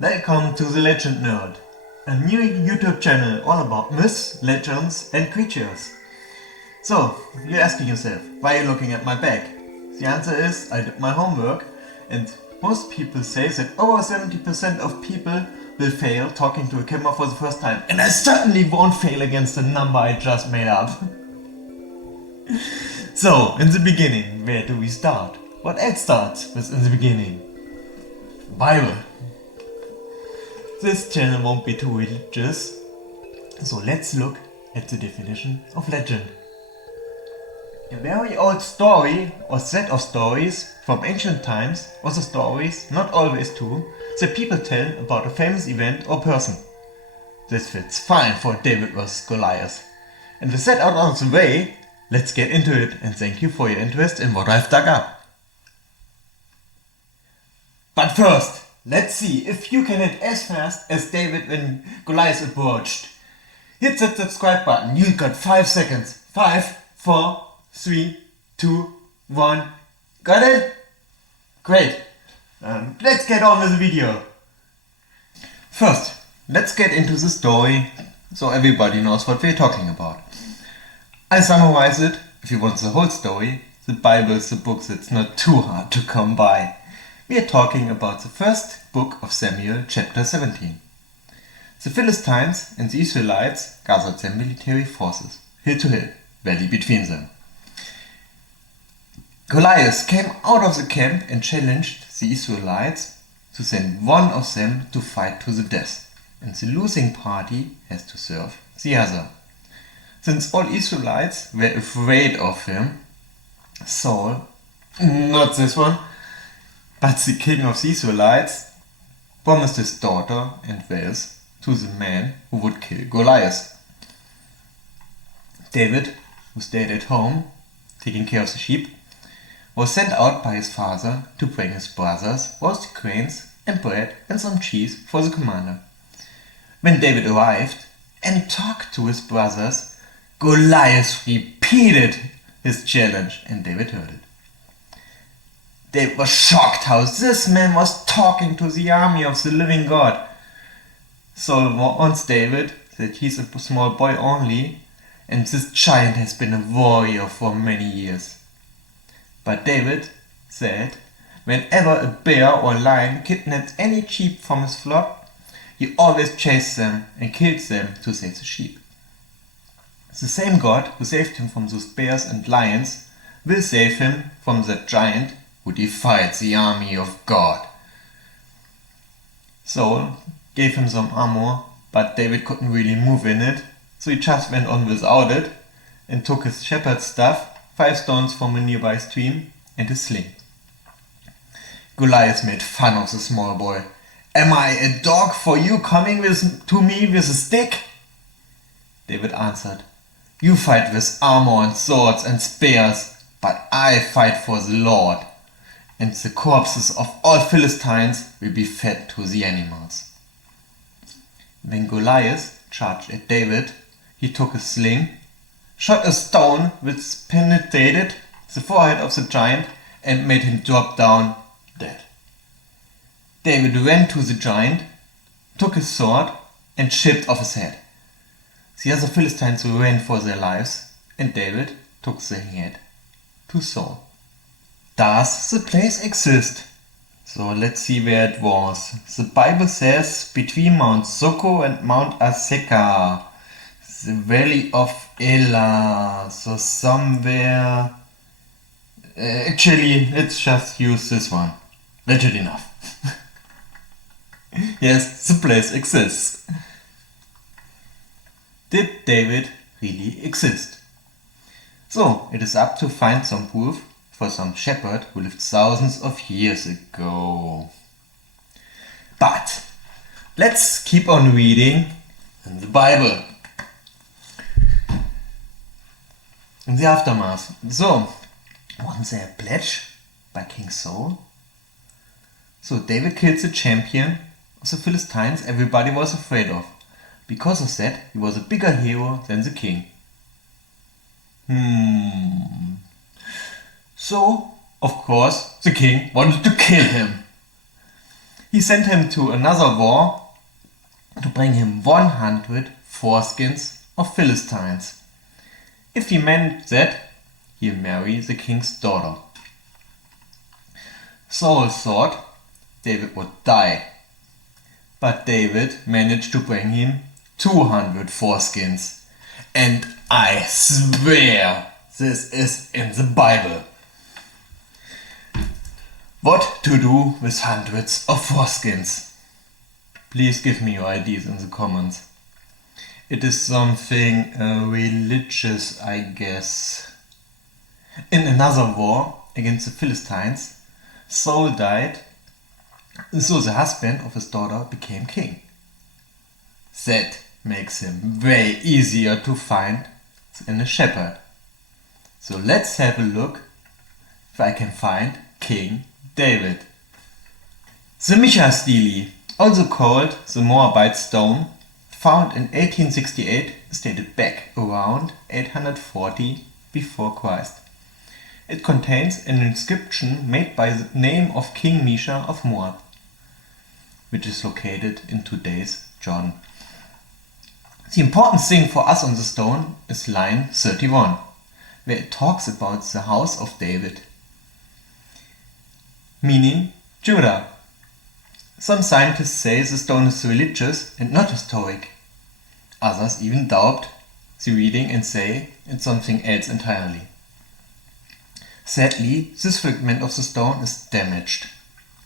Welcome to the Legend Nerd, a new YouTube channel all about myths, legends and creatures. So, you're asking yourself, why are you looking at my back? The answer is, I did my homework, and most people say that over 70% of people will fail talking to a camera for the first time, and I certainly won't fail against the number I just made up. So, in the beginning, where do we start? What else starts with in the beginning? Bible. This channel won't be too religious, so let's look at the definition of legend. A very old story or set of stories from ancient times, also stories, not always true, that people tell about a famous event or person. This fits fine for David vs. Goliath. And with that out of the way, let's get into it, and thank you for your interest in what I've dug up. But first, let's see if you can hit as fast as David when Goliath approached. Hit that subscribe button, you got 5 seconds. 5, 4, 3, 2, 1. Got it? Great. Let's get on with the video. First, let's get into the story so everybody knows what we're talking about. I summarize it. If you want the whole story, the Bible is the book that's not too hard to come by. We are talking about the first book of Samuel, chapter 17. The Philistines and the Israelites gathered their military forces, hill to hill, valley between them. Goliath came out of the camp and challenged the Israelites to send one of them to fight to the death, and the losing party has to serve the other. Since all Israelites were afraid of him, Saul, not this one, but the king of the Israelites, promised his daughter and wealth to the man who would kill Goliath. David, who stayed at home, taking care of the sheep, was sent out by his father to bring his brothers roasted grains and bread and some cheese for the commander. When David arrived and talked to his brothers, Goliath repeated his challenge, and David heard it. They were shocked how this man was talking to the army of the living God. Saul warns David that he's a small boy only, and this giant has been a warrior for many years. But David said, whenever a bear or lion kidnaps any sheep from his flock, he always chases them and kills them to save the sheep. The same God who saved him from those bears and lions will save him from that giant who defied the army of God. Saul gave him some armor, but David couldn't really move in it, so he just went on without it and took his shepherd's staff, 5 stones from a nearby stream, and a sling. Goliath made fun of the small boy. "Am I a dog for you coming to me with a stick?" David answered, "You fight with armor and swords and spears, but I fight for the Lord, and the corpses of all Philistines will be fed to the animals." When Goliath charged at David, he took a sling, shot a stone which penetrated the forehead of the giant and made him drop down dead. David ran to the giant, took his sword and chipped off his head. The other Philistines ran for their lives, and David took the head to Saul. Does the place exist? So let's see where it was. The Bible says between Mount Soko and Mount Azekah, the valley of Elah, so somewhere. Actually, let's just use this one. Legit enough. Yes, the place exists. Did David really exist? So, it is up to find some proof for some shepherd who lived thousands of years ago. But let's keep on reading in the Bible. In the aftermath. So, wasn't there a pledge by King Saul? So David killed the champion of the Philistines everybody was afraid of. Because of that, he was a bigger hero than the king. So, of course, the king wanted to kill him. He sent him to another war to bring him 100 foreskins of Philistines. If he meant that, he'll marry the king's daughter. Saul thought David would die, but David managed to bring him 200 foreskins. And I swear this is in the Bible. What to do with hundreds of foreskins? Please give me your ideas in the comments. It is something religious, I guess. In another war against the Philistines, Saul died, so the husband of his daughter became king. That makes him way easier to find than a shepherd. So let's have a look if I can find King David. The Mesha Steele, also called the Moabite stone, found in 1868, is dated back around 840 before Christ. It contains an inscription made by the name of King Mesha of Moab, which is located in today's Jordan. The important thing for us on the stone is line 31, where it talks about the house of David, meaning Judah. Some scientists say the stone is religious and not historic. Others even doubt the reading and say it's something else entirely. Sadly, this fragment of the stone is damaged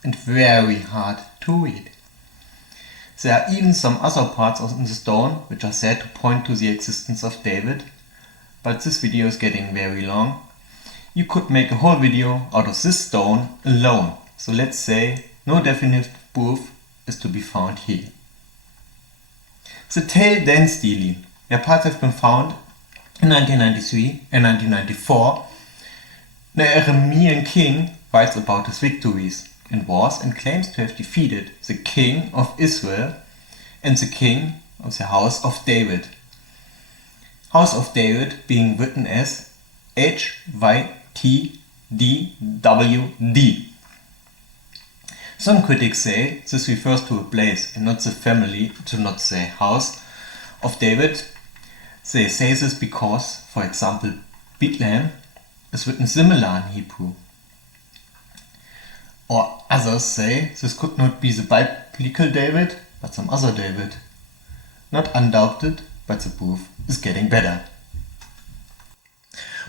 and very hard to read. There are even some other parts of the stone which are said to point to the existence of David, but this video is getting very long. You could make a whole video out of this stone alone, so let's say no definitive proof is to be found here. The Tel Dan Steele, where parts have been found in 1993 and 1994, the Aramean king writes about his victories in wars and claims to have defeated the king of Israel and the king of the house of David. House of David being written as HYTDWD. Some critics say this refers to a place and not the family, to not say house of David. They say this because, for example, Bethlehem is written similar in Hebrew. Or others say this could not be the biblical David, but some other David. Not undoubted, but the proof is getting better.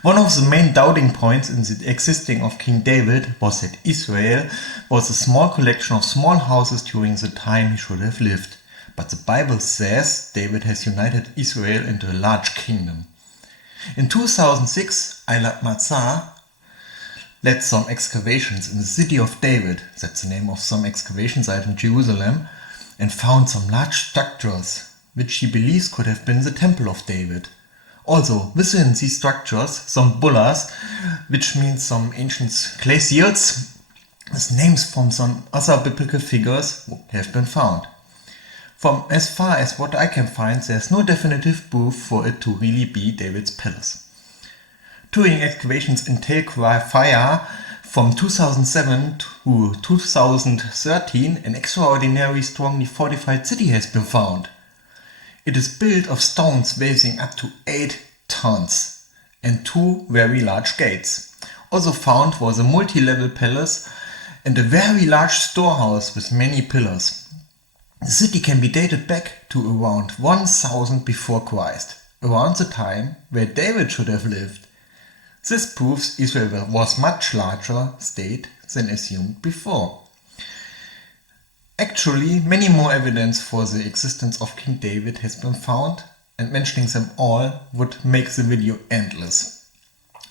One of the main doubting points in the existing of King David was that Israel was a small collection of small houses during the time he should have lived. But the Bible says David has united Israel into a large kingdom. In 2006, Eilat Matzah led some excavations in the city of David, that's the name of some excavation site in Jerusalem, and found some large structures, which he believes could have been the temple of David. Also, within these structures, some bullas, which means some ancient clay seals, with names from some other biblical figures, have been found. From as far as what I can find, there's no definitive proof for it to really be David's palace. During excavations in Tel Dan from 2007 to 2013, an extraordinary strongly fortified city has been found. It is built of stones weighing up to 8 tons and 2 very large gates. Also found was a multi-level palace and a very large storehouse with many pillars. The city can be dated back to around 1000 before Christ, around the time where David should have lived. This proves Israel was much larger state than assumed before. Actually, many more evidence for the existence of King David has been found, and mentioning them all would make the video endless.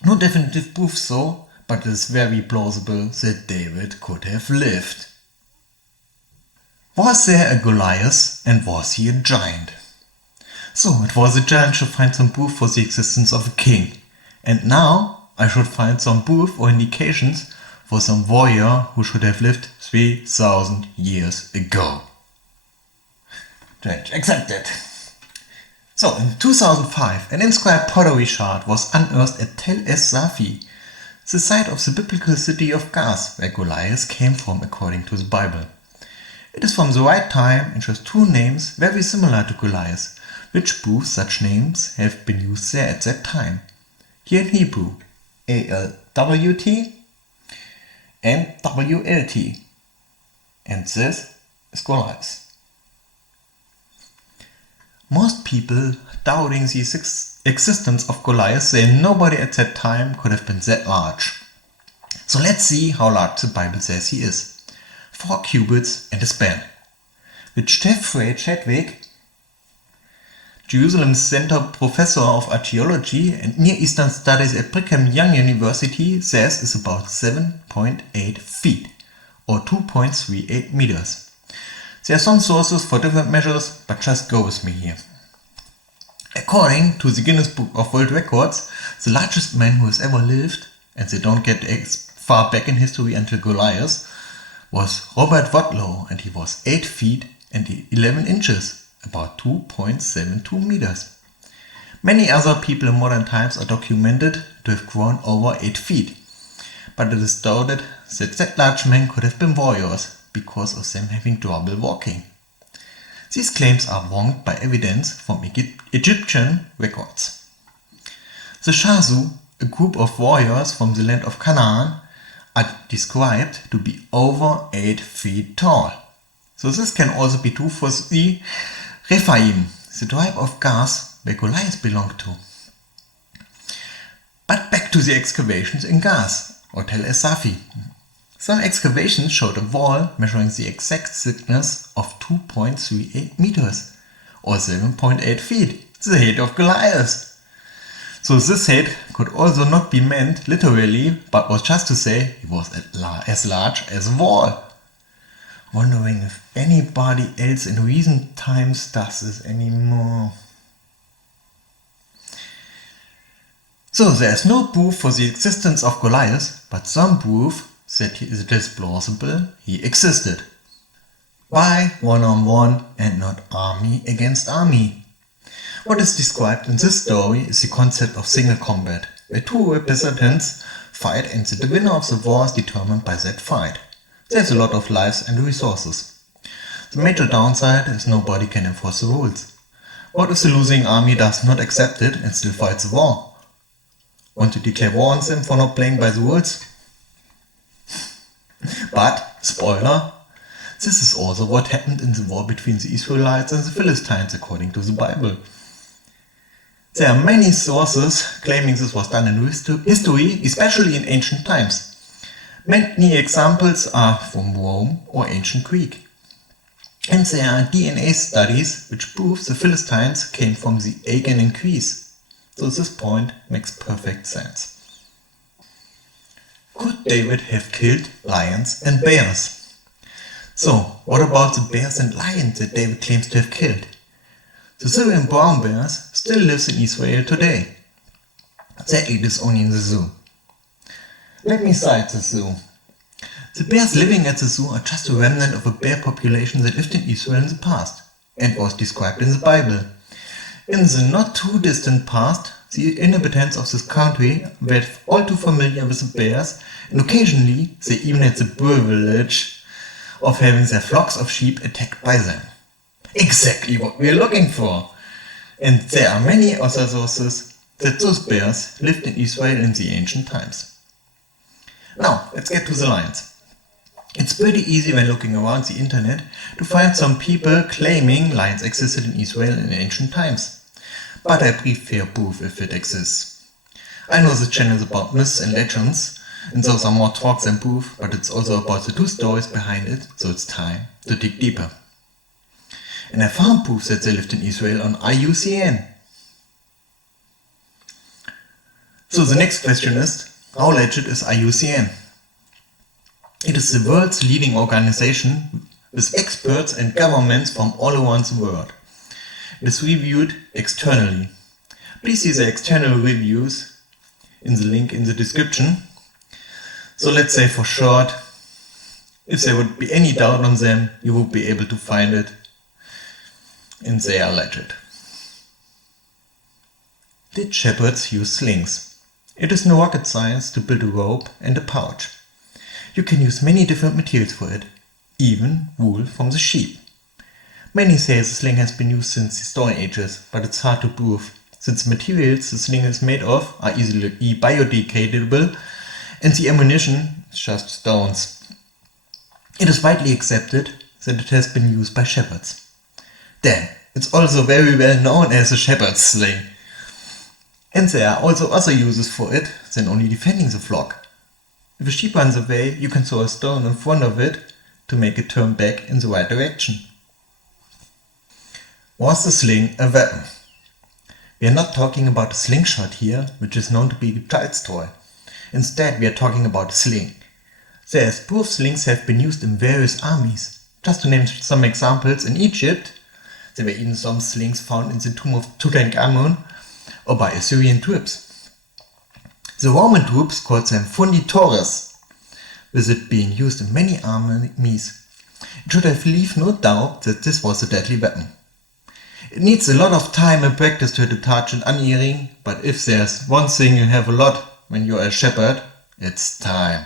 No definitive proof so, but it is very plausible that David could have lived. Was there a Goliath, and was he a giant? So it was a challenge to find some proof for the existence of a king, and now I should find some proof or indications for some warrior who should have lived 3000 years ago. Challenge accepted. So in 2005, an inscribed pottery shard was unearthed at Tel Dan, the site of the biblical city of Gath, where Goliath came from according to the Bible. It is from the right time and shows two names very similar to Goliath, which proves such names have been used there at that time. Here in Hebrew, ALWT and WLT, and this is Goliath. Most people doubting the existence of Goliath say nobody at that time could have been that large. So let's see how large the Bible says he is. 4 cubits and a span. Which Jeffrey Chadwick, Jerusalem Center Professor of Archaeology and Near Eastern Studies at Brigham Young University, says is about 7.8 feet or 2.38 meters. There are some sources for different measures, but just go with me here. According to the Guinness Book of World Records, the largest man who has ever lived, and they don't get as far back in history until Goliath, was Robert Wadlow, and he was 8 feet and 11 inches, about 2.72 meters. Many other people in modern times are documented to have grown over 8 feet, but it is doubted that large men could have been warriors because of them having trouble walking. These claims are wronged by evidence from Egyptian records. The Shazu, a group of warriors from the land of Canaan, are described to be over 8 feet tall. So this can also be true for the Rephaim, the tribe of Gad where Goliath belonged to. But back to the excavations in Gad, or Tel Esafi. Some excavations showed a wall measuring the exact thickness of 2.38 meters, or 7.8 feet, the head of Goliath. So this head could also not be meant literally, but was just to say he was as large as a wall. Wondering if anybody else in recent times does this anymore. So there is no proof for the existence of Goliath, but some proof that it is plausible he existed. Why one-on-one and not army against army? What is described in this story is the concept of single combat, where two representatives fight and the winner of the war is determined by that fight. There's a lot of lives and resources. The major downside is nobody can enforce the rules. What if the losing army does not accept it and still fights the war? Want to declare war on them for not playing by the rules? But, spoiler, this is also what happened in the war between the Israelites and the Philistines according to the Bible. There are many sources claiming this was done in history, especially in ancient times. Many examples are from Rome or ancient Greek. And there are DNA studies which prove the Philistines came from the Aegean in Greece. So this point makes perfect sense. Could David have killed lions and bears? So, what about the bears and lions that David claims to have killed? The Syrian brown bears still lives in Israel today. Sadly, it is only in the zoo. Let me cite the zoo. The bears living at the zoo are just a remnant of a bear population that lived in Israel in the past and was described in the Bible. In the not too distant past, the inhabitants of this country were all too familiar with the bears, and occasionally they even had the privilege of having their flocks of sheep attacked by them. Exactly what we are looking for! And there are many other sources that those bears lived in Israel in the ancient times. Now, let's get to the lions. It's pretty easy when looking around the internet to find some people claiming lions existed in Israel in ancient times. But I prefer proof if it exists. I know the channel is about myths and legends, and those are more talk than proof, but it's also about the true stories behind it, so it's time to dig deeper. And I found proof that they lived in Israel on IUCN. So the next question is, how legit is IUCN? It is the world's leading organization with experts and governments from all around the world. It is reviewed externally. Please see the external reviews in the link in the description. So let's say for short, if there would be any doubt on them, you would be able to find it, and they are legit. Did shepherds use slings? It is no rocket science to build a rope and a pouch. You can use many different materials for it. even wool from the sheep. Many say the sling has been used since the Stone Ages, but it's hard to prove, since the materials the sling is made of are easily biodegradable and the ammunition is just stones. It is widely accepted that it has been used by shepherds. Then, it's also very well known as a shepherd's sling. And there are also other uses for it than only defending the flock. If a sheep runs away, you can throw a stone in front of it to make it turn back in the right direction. Was the sling a weapon? We are not talking about a slingshot here, which is known to be a child's toy. Instead, we are talking about a sling. There is proof slings have been used in various armies. Just to name some examples, in Egypt, there were even some slings found in the tomb of Tutankhamun or by Assyrian troops. The Roman troops called them funditores, with it being used in many armies. It should have left no doubt that this was a deadly weapon. It needs a lot of time and practice to detach an unearring, but if there's one thing you have a lot when you're a shepherd, it's time.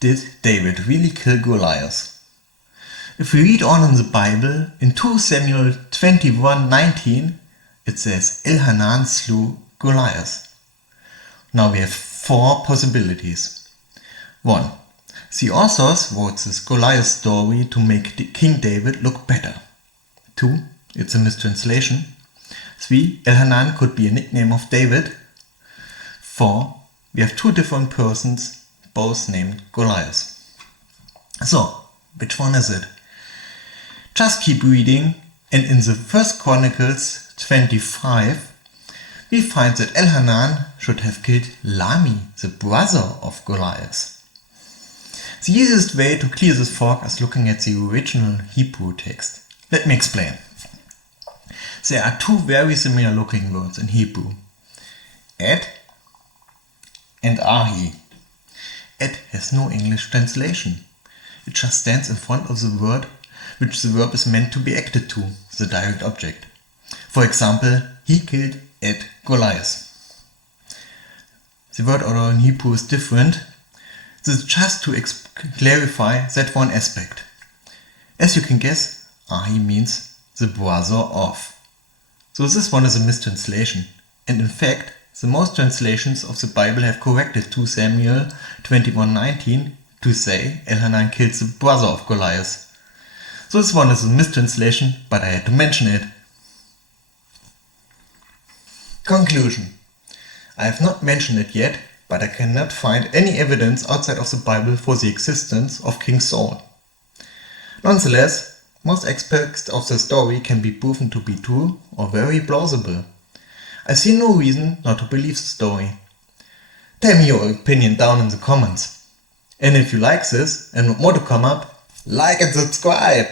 Did David really kill Goliath? If we read on in the Bible, in 2 Samuel 21:19, it says Elhanan slew Goliath. Now we have 4 possibilities. 1. The authors wrote this Goliath story to make King David look better. 2. It's a mistranslation. 3. Elhanan could be a nickname of David. 4. We have 2 different persons, both named Goliath. So, which one is it? Just keep reading, and in the 1 Chronicles 25, we find that Elhanan should have killed Lami, the brother of Goliath. The easiest way to clear this fog is looking at the original Hebrew text. Let me explain. There are 2 very similar looking words in Hebrew, Ed and Ahi. Ed has no English translation. It just stands in front of the word which the verb is meant to be acted to, the direct object. For example, he killed Ed Goliath. The word order in Hebrew is different. This is just to clarify that one aspect. As you can guess, Ahi means the brother of. So this one is a mistranslation, and in fact, the most translations of the Bible have corrected 2 Samuel 21:19 to say Elhanan kills the brother of Goliath. So this one is a mistranslation, but I had to mention it. Conclusion. I have not mentioned it yet, but I cannot find any evidence outside of the Bible for the existence of King Saul. Nonetheless, most aspects of the story can be proven to be true or very plausible. I see no reason not to believe the story. Tell me your opinion down in the comments. And if you like this and want more to come up, like and subscribe!